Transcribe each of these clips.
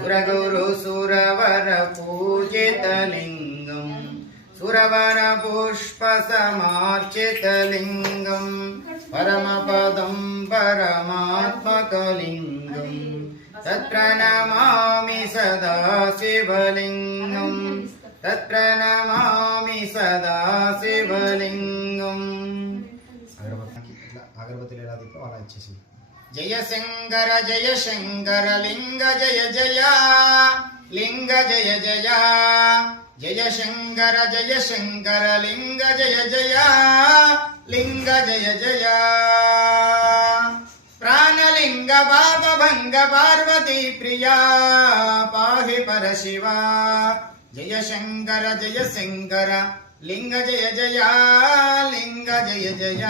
సురగురు సురవర పూజితలింగం సురవర పుష్ప సమార్చితలింగం పరమపదం పరమాత్మకలింగం తత్ప్రణమామి సదా శివలింగం తత్ప్రణమామి సదా శివలింగం అగరబత్తికి ఇట్లా అగరబత్తిలు ఎలా దిక్కో అలా ఇచ్చేసి జయ శంకర జయ శంకర లింగ జయ జయ లింగ జయ జయ జయ శంకర జయ శంకర లింగ జయ జయ లింగ జయ జయ. ప్రాణలింగ పాపభంగ పార్వతీ ప్రియా పాహి పరశివ జయ శంకర జయ శంకర లింగ జయ జయ లింగ జయ జయ.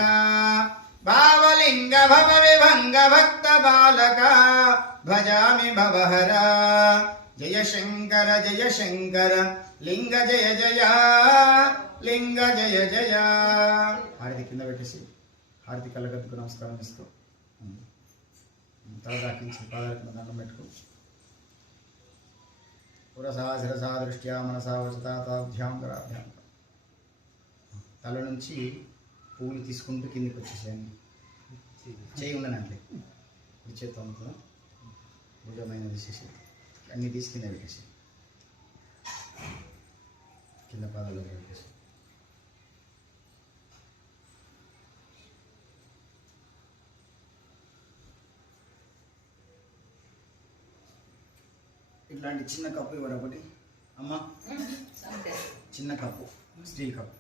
భావలింగ భవ విభంగ భక్త బాలక భజామి భవహర జయ శంకర జయ శంకర లింగ జయ జయ లింగ జయ జయ హారతి కింద పెట్టేసి హారతి కళ్ళగత్తుకు నమస్కారం ఇస్తూ తల దాకించి పాదాల దండం పెట్టుకో. పురసా శిరసా దృష్ట్యా మనసా వచతా కరాభ్యాం తల నుంచి పువ్వులు తీసుకుంటూ కిందికి వచ్చేసాను చేయి ఉండనంటే కుడి చేత్తో అనుకున్నా భుజమైన తీసేసి అన్ని తీసి కింద పెట్టేసి కింద పాదాలు పెట్టేసి ఇట్లాంటి చిన్న కప్పు ఇవ్వరు ఒకటి? అమ్మ? చిన్న కప్పు. Steel cup.